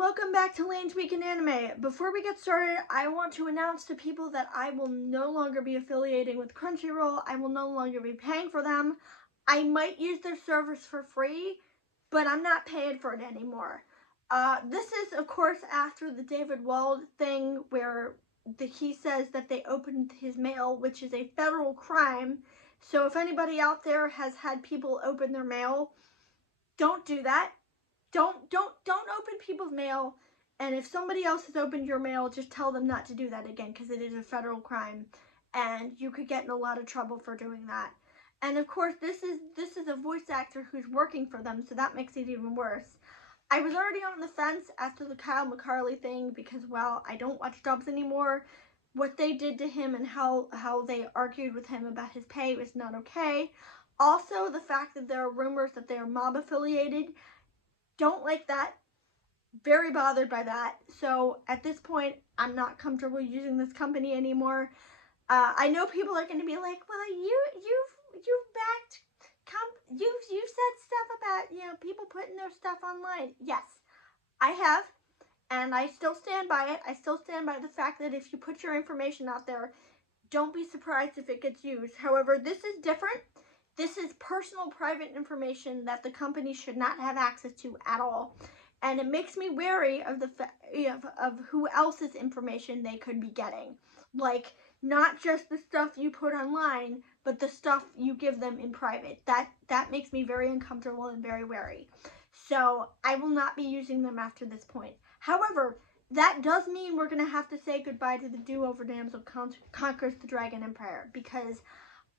welcome back to Laine's Week in Anime. Before we get started, I want to announce to people that I will no longer be affiliating with Crunchyroll. I will no longer be paying for them. I might use their service for free, but I'm not paying for it anymore. This is, of course, after the David Wald thing where he says that they opened his mail, which is a federal crime. So if anybody out there has had people open their mail, don't do that. Don't open people's mail, and if somebody else has opened your mail, just tell them not to do that again, because it is a federal crime and you could get in a lot of trouble for doing that. And of course, this is a voice actor who's working for them, so that makes it even worse. I was already on the fence after the Kyle McCarley thing because, well, I don't watch dubs anymore. What they did to him and how they argued with him about his pay was not okay. Also, the fact that there are rumors that they are mob affiliated, don't like that. Very bothered by that. So at this point, I'm not comfortable using this company anymore. I know people are going to be like, well, you've backed, you've said stuff about, people putting their stuff online. Yes, I have, and I still stand by it. I still stand by the fact that if you put your information out there, don't be surprised if it gets used. However, this is different. This is personal, private information that the company should not have access to at all. And it makes me wary of of who else's information they could be getting. Like, not just the stuff you put online, but the stuff you give them in private. That makes me very uncomfortable and very wary. So I will not be using them after this point. However, that does mean we're going to have to say goodbye to the Do-Over Damsel Conquers the Dragon Empire, because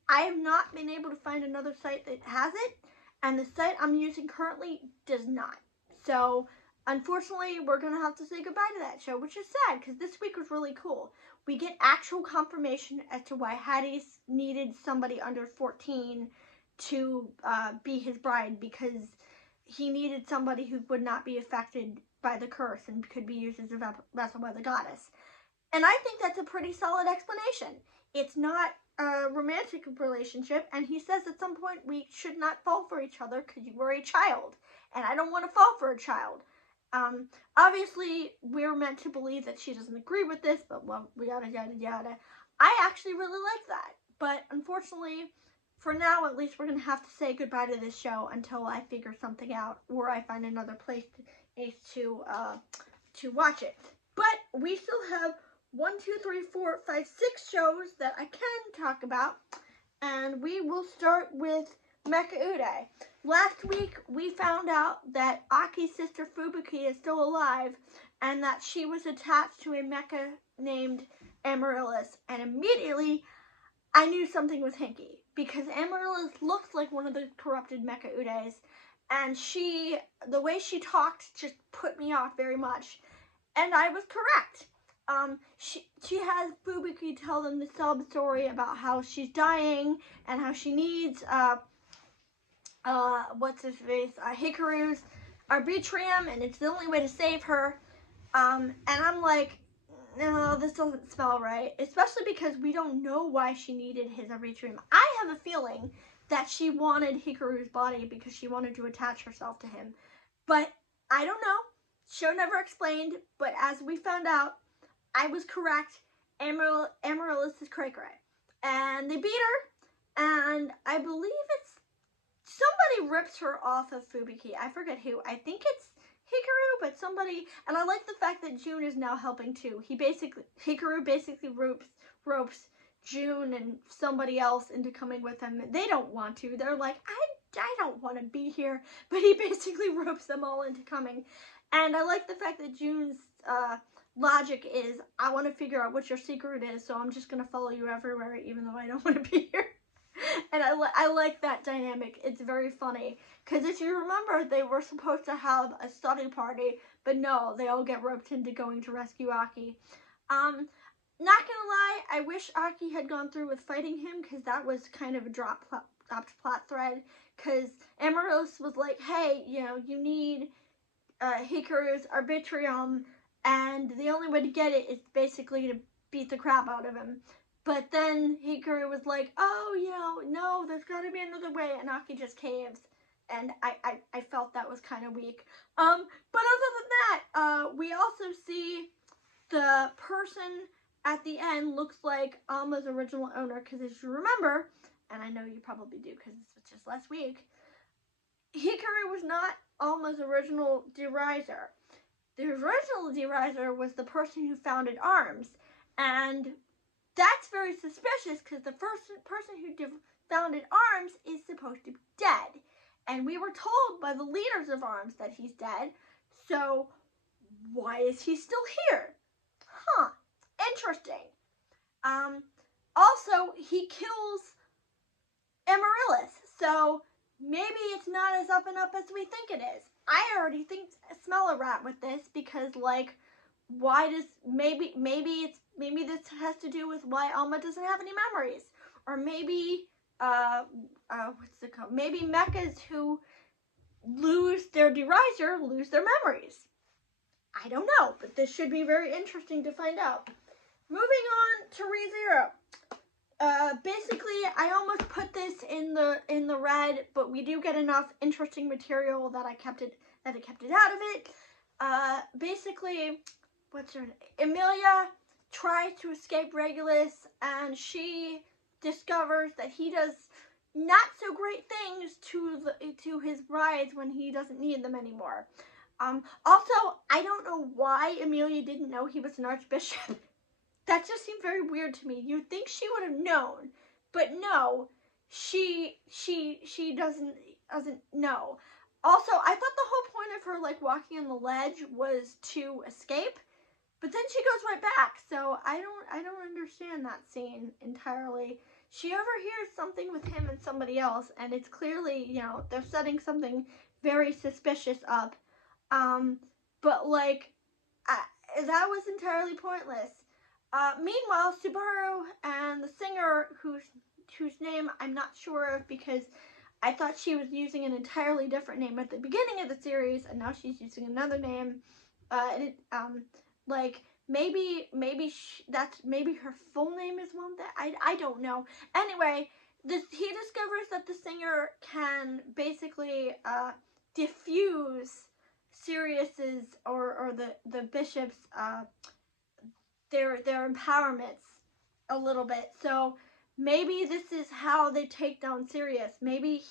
I have not been able to find another site that has it, and the site I'm using currently does not. So, unfortunately, we're going to have to say goodbye to that show, which is sad, because this week was really cool. We get actual confirmation as to why Hades needed somebody under 14 to be his bride, because he needed somebody who would not be affected by the curse and could be used as a vessel by the goddess. And I think that's a pretty solid explanation. It's not a romantic relationship, and he says at some point we should not fall for each other because you were a child, and I don't want to fall for a child. Obviously, we're meant to believe that she doesn't agree with this, but well, yada yada yada. I actually really like that, but unfortunately, for now at least, we're going to have to say goodbye to this show until I figure something out, or I find another place to watch it. But we still have 1, 2, 3, 4, 5, 6 shows that I can talk about, and we will start with Mecha Uday. Last week, we found out that Aki's sister Fubuki is still alive, and that she was attached to a mecha named Amaryllis, and immediately, I knew something was hinky, because Amaryllis looks like one of the corrupted Mecha Udays, and the way she talked just put me off very much, and I was correct. She has Fubuki tell them the sob story about how she's dying and how she needs, Hikaru's arbitrium, and it's the only way to save her. And I'm like, no, this doesn't smell right, especially because we don't know why she needed his arbitrium. I have a feeling that she wanted Hikaru's body because she wanted to attach herself to him, but I don't know. Show never explained, but as we found out, I was correct. Amaryllis is cray-cray. And they beat her, and I believe it's somebody rips her off of Fubuki. I forget who. I think it's Hikaru, but somebody, and I like the fact that June is now helping too. Hikaru basically ropes June and somebody else into coming with him. They don't want to. They're like, I don't want to be here, but he basically ropes them all into coming. And I like the fact that June's logic is, I want to figure out what your secret is, so I'm just going to follow you everywhere, even though I don't want to be here. And I like that dynamic. It's very funny. Because if you remember, they were supposed to have a study party, but no, they all get roped into going to rescue Aki. Not gonna lie, I wish Aki had gone through with fighting him, because that was kind of a dropped plot thread. Because Amaryllis was like, hey, you need Hikaru's arbitrium, and the only way to get it is basically to beat the crap out of him. But then Hikaru was like, oh, no, there's got to be another way, and Aki just caves. And I felt that was kind of weak. But other than that, We also see the person at the end looks like Alma's original owner, because as you remember, and I know you probably do because this was just last week, Hikaru was not Alma's original deriser. The original deriser was the person who founded ARMS, and that's very suspicious because the first person who founded ARMS is supposed to be dead. And we were told by the leaders of ARMS that he's dead, so why is he still here? Huh, interesting. Also, he kills Amaryllis, so maybe it's not as up and up as we think it is. I already smell a rat with this because, like, why does maybe this has to do with why Alma doesn't have any memories, or maybe what's it called? Maybe mechas who lose their deriser lose their memories. I don't know, but this should be very interesting to find out. Moving on to ReZero. Basically, I almost put this in the red, but we do get enough interesting material that I kept it out of it. Basically, what's her name? Emilia tries to escape Regulus, and she discovers that he does not so great things to his brides when he doesn't need them anymore. Also, I don't know why Emilia didn't know he was an archbishop. That just seemed very weird to me. You'd think she would have known, but no, she doesn't know. Also, I thought the whole point of her like walking on the ledge was to escape, but then she goes right back. So I don't understand that scene entirely. She overhears something with him and somebody else, and it's clearly, you know, they're setting something very suspicious up. But like, that was entirely pointless. Meanwhile, Subaru and the singer, whose name I'm not sure of because I thought she was using an entirely different name at the beginning of the series, and now she's using another name. Like maybe her full name is one that I don't know. Anyway, he discovers that the singer can basically diffuse Sirius's or the bishop's their empowerments a little bit. So maybe this is how they take down Sirius. Maybe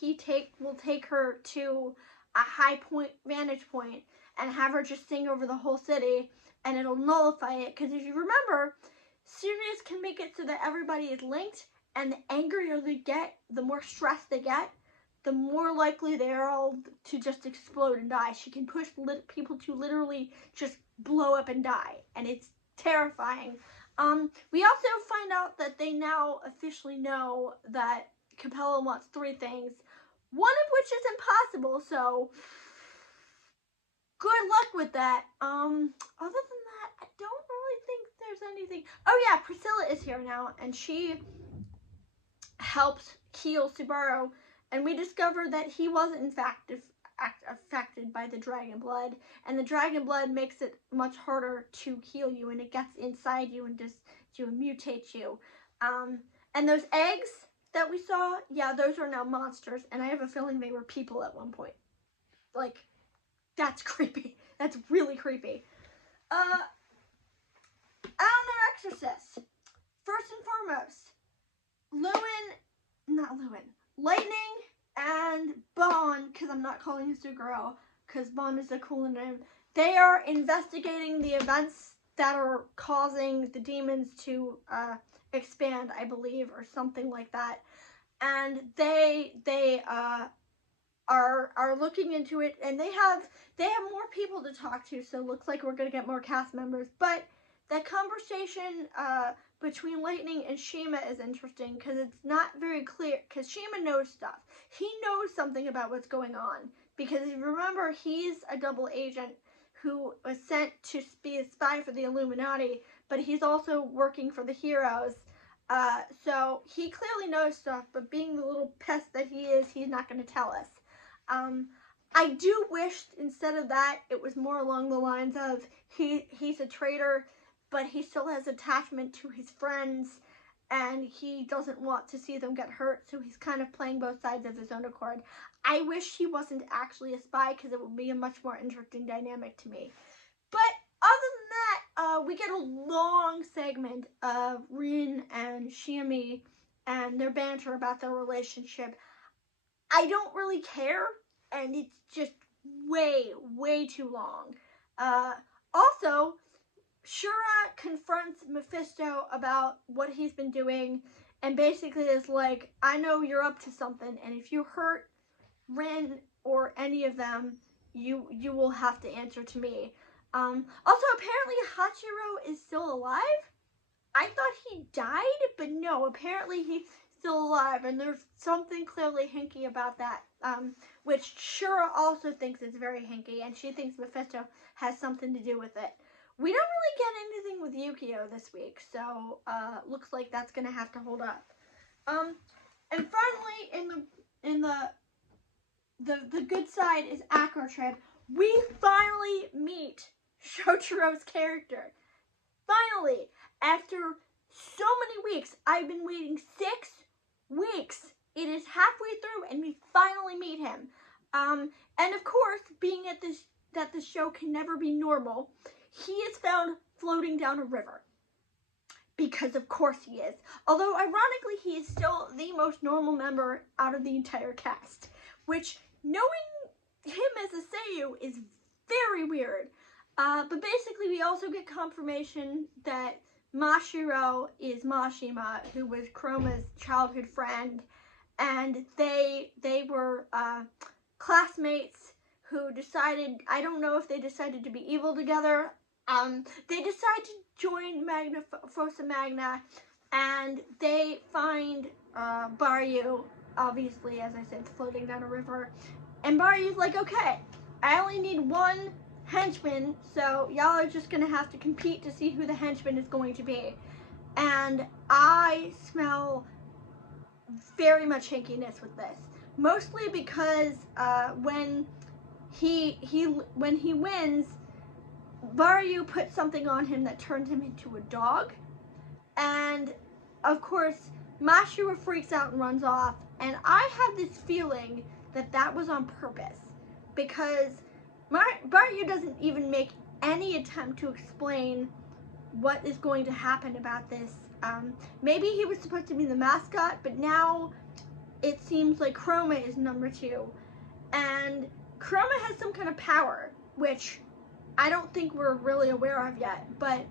will take her to a high vantage point and have her just sing over the whole city, and it'll nullify it. Because if you remember, Sirius can make it so that everybody is linked, and the angrier they get, the more stressed they get, the more likely they are all to just explode and die. She can push people to literally just blow up and die, and it's terrifying. We also find out that they now officially know that Capella wants 3 things, one of which is impossible, so good luck with that. Other than that, I don't really think there's anything. Oh yeah, Priscilla is here now, and she helped heal Subaru, and we discovered that he wasn't in fact affected by the dragon blood, and the dragon blood makes it much harder to heal you, and it gets inside you and just to mutate you. And those eggs that we saw, yeah, those are now monsters, and I have a feeling they were people at one point. Like, that's creepy. That's really creepy. Exorcist. First and foremost, Lightning and Bond, because I'm not calling this a girl, because Bond is a cooler name. They are investigating the events that are causing the demons to expand, I believe, or something like that. And they are looking into it, and they have more people to talk to, so it looks like we're gonna get more cast members. But that conversation between Lightning and Shima is interesting because it's not very clear, because Shima knows stuff. He knows something about what's going on, because if you remember, he's a double agent who was sent to be a spy for the Illuminati, but he's also working for the heroes. So he clearly knows stuff, but being the little pest that he is, he's not going to tell us. I do wish instead of that, it was more along the lines of he's a traitor, but he still has attachment to his friends, and he doesn't want to see them get hurt, so he's kind of playing both sides of his own accord. I wish he wasn't actually a spy, because it would be a much more interesting dynamic to me. But we get a long segment of Rin and Shiami and their banter about their relationship. I don't really care, and it's just way too long. Also, Shura confronts Mephisto about what he's been doing, and basically is like, I know you're up to something, and if you hurt Rin or any of them, you will have to answer to me. Also, apparently Hachiro is still alive. I thought he died, but no, apparently he's still alive, and there's something clearly hinky about that, which Shura also thinks is very hinky, and she thinks Mephisto has something to do with it. We don't really get anything with Yukio this week, so looks like that's gonna have to hold up. And finally, in the good side is Acro Trip. We finally meet Shotaro's character. Finally, after so many weeks, I've been waiting 6 weeks. It is halfway through, and we finally meet him. And of course, being that the show can never be normal, he is found floating down a river. Because of course he is. Although, ironically, he is still the most normal member out of the entire cast. Which, knowing him as a Seiyu is very weird. But basically, we also get confirmation that Mashiro is Mashima, who was Chroma's childhood friend. And they were classmates who decided, I don't know if they decided to be evil together. They decide to join Fossa Magna, and they find Baryu, obviously, as I said, floating down a river. And Baryu's like, okay, I only need 1 henchman, so y'all are just gonna have to compete to see who the henchman is going to be. And I smell very much hinkiness with this, mostly because when he wins, Baryu put something on him that turned him into a dog, and of course Mashiro freaks out and runs off, and I have this feeling that was on purpose, because Baryu doesn't even make any attempt to explain what is going to happen about this. Maybe he was supposed to be the mascot, but now it seems like Chroma is number 2, and Chroma has some kind of power, which I don't think we're really aware of yet, but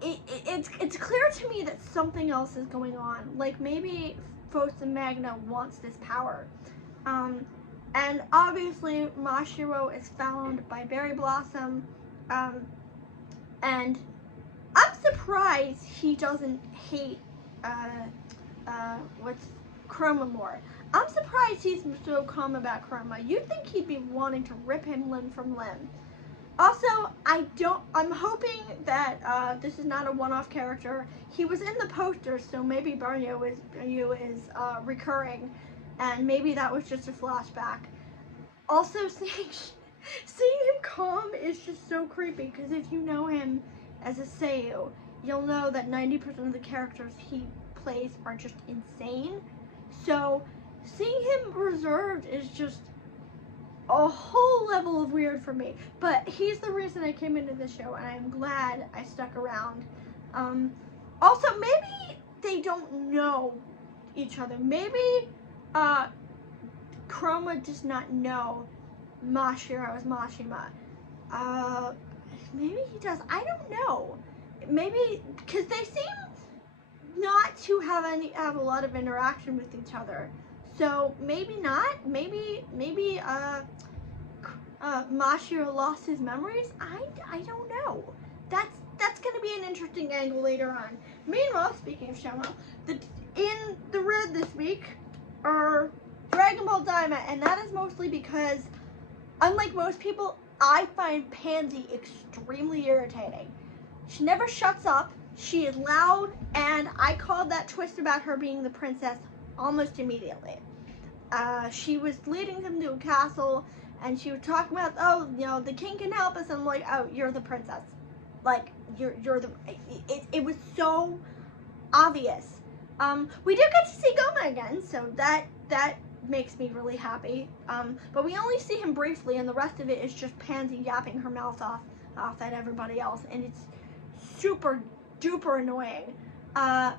it's clear to me that something else is going on. Like maybe Fossa Magna wants this power. And obviously Mashiro is found by Berry Blossom, and I'm surprised he doesn't hate what's Chroma more. I'm surprised he's so calm about Chroma. You'd think he'd be wanting to rip him limb from limb. Also, I'm hoping that this is not a one-off character. He was in the poster, so maybe Baryu is recurring, and maybe that was just a flashback. Also, seeing him calm is just so creepy, because if you know him as a Seiyu, you'll know that 90% of the characters he plays are just insane. So seeing him reserved is just a whole level of weird for me. But he's the reason I came into the show, and I'm glad I stuck around. Also, maybe they don't know each other. Maybe Chroma does not know Mashiro is Mashima. Maybe he does. I don't know. Maybe because they seem not to have a lot of interaction with each other. So maybe not. Maybe Mashiro lost his memories. I don't know. That's gonna be an interesting angle later on. Meanwhile, speaking of Shoma, in the red this week are Dragon Ball Daima, and that is mostly because, unlike most people, I find Pansy extremely irritating. She never shuts up. She is loud, and I called that twist about her being the princess almost immediately. She was leading them to a castle, and she was talking about, oh, you know, the king can help us, and I'm like, oh, you're the princess. Like, you're the, it was so obvious. We do get to see Goma again, so that makes me really happy. But we only see him briefly, and the rest of it is just Pansy yapping her mouth off at everybody else, and it's super duper annoying. And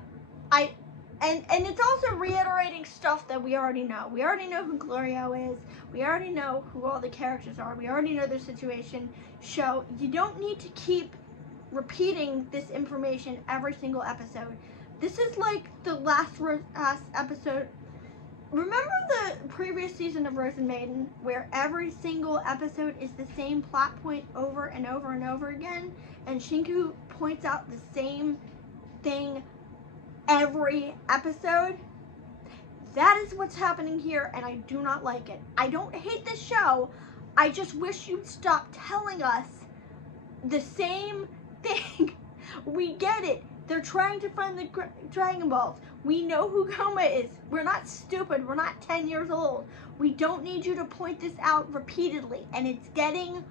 it's also reiterating stuff that we already know. We already know who Glorio is. We already know who all the characters are. We already know their situation. So you don't need to keep repeating this information every single episode. This is like the last episode. Remember the previous season of Rose and Maiden, where every single episode is the same plot point over and over and over again, and Shinku points out the same thing every episode? That is what's happening here, and I do not like it. I don't hate the show. I just wish you'd stop telling us the same thing. We get it. They're trying to find the Dragon Balls. We know who Goma is. We're not stupid. We're not 10 years old. We don't need you to point this out repeatedly, and it's getting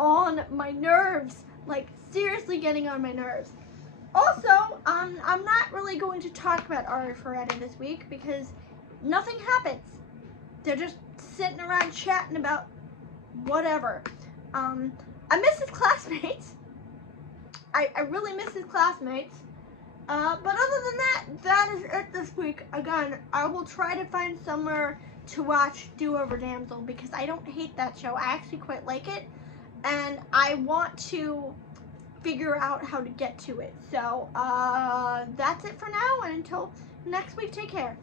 on my nerves. Like, seriously getting on my nerves. Also, I'm not really going to talk about Ari Ferretti this week because nothing happens. They're just sitting around chatting about whatever. I miss his classmates. I really miss his classmates. But other than that, that is it this week. Again, I will try to find somewhere to watch Do-Over Damsel because I don't hate that show. I actually quite like it. And I want to figure out how to get to it. So, that's it for now. And until next week, take care.